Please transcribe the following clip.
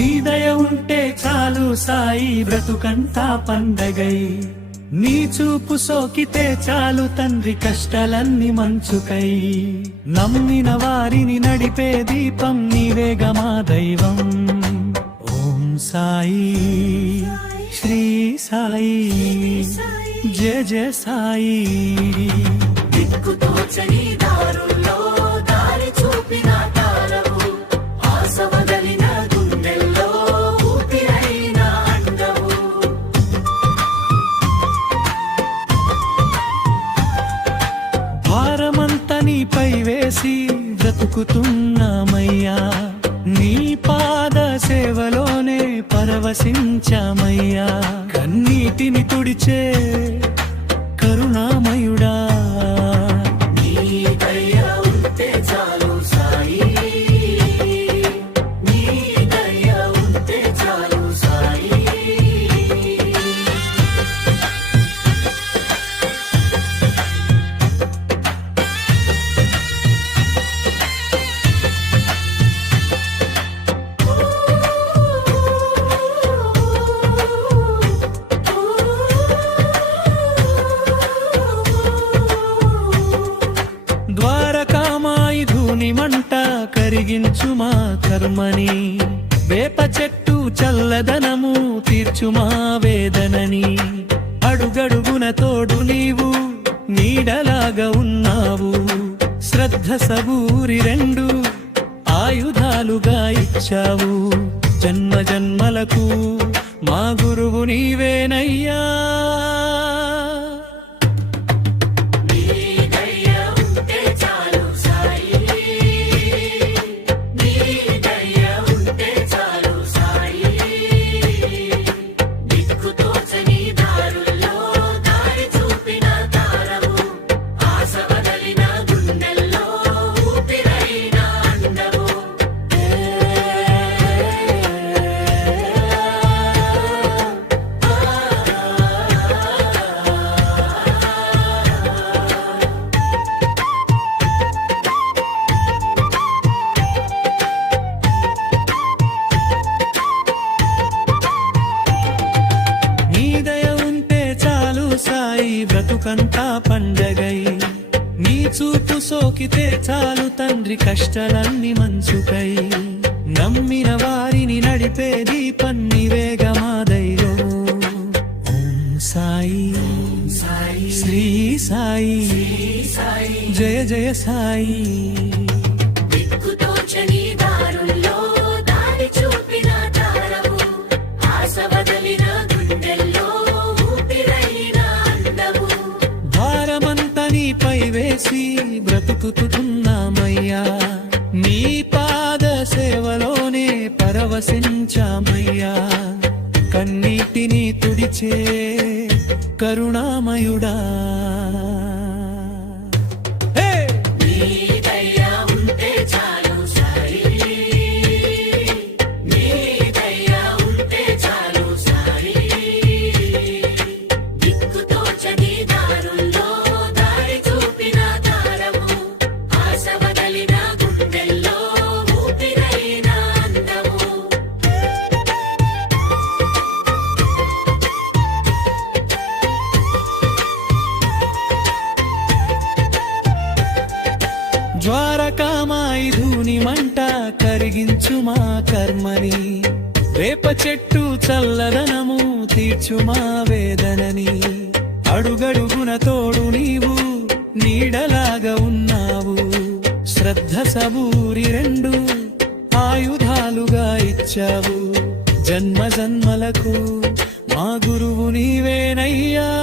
నీ దయ ఉంటే చాలు సాయి బ్రతుకంతా పండగై. నీ చూపు సోకితే చాలు తండ్రి కష్టాలన్నీ మంచుకై. నమ్మిన వారిని నడిపే దీపం నీవేగా మా దైవం. ఓం సాయి శ్రీ సాయి జయ జయ సాయి. దిక్కుతోచని దారుల్లో దారి చూపిన నీపై వేసి బ్రతుకుతున్నామయ్యా. నీ పాద సేవలోనే పరవశించామయ్యా. కన్నీటిని తుడిచే కరుణామ కరిగించు మా కర్మని? వేప చెట్టు చల్లదనము తీర్చుమా వేదనని? అడుగడుగున తోడు నీవు నీడలాగా ఉన్నావు. శ్రద్ధ సబూరి రెండు ఆయుధాలుగా ఇచ్చావు. జన్మ జన్మలకు మా గురువు నీవేనయ్యా. బ్రతుకంతా పండగై. నీ చూపు సోకితే చాలు తండ్రి కష్టాలన్నీ మంచుకై. నమ్మిన వారిని నడిపే దీపన్ని నీవేగా ఓం సాయి. సాయి శ్రీ సాయి సాయి. జయ జయ సాయి. బ్రతుకుతున్నామయ్యా. నీ పాద సేవలోనే పరవశించామయ్యా. కన్నీటిని తుడిచే కరుణామయుడా. కరిగించు మా కర్మని. వేప చెట్టు చల్లదనము తీర్చు మా వేదనని. అడుగడుగున తోడు నీవు నీడలాగా ఉన్నావు. శ్రద్ధ సబూరి రెండు ఆయుధాలుగా ఇచ్చావు. జన్మ జన్మలకు మా గురువు నీవేనయ్యా.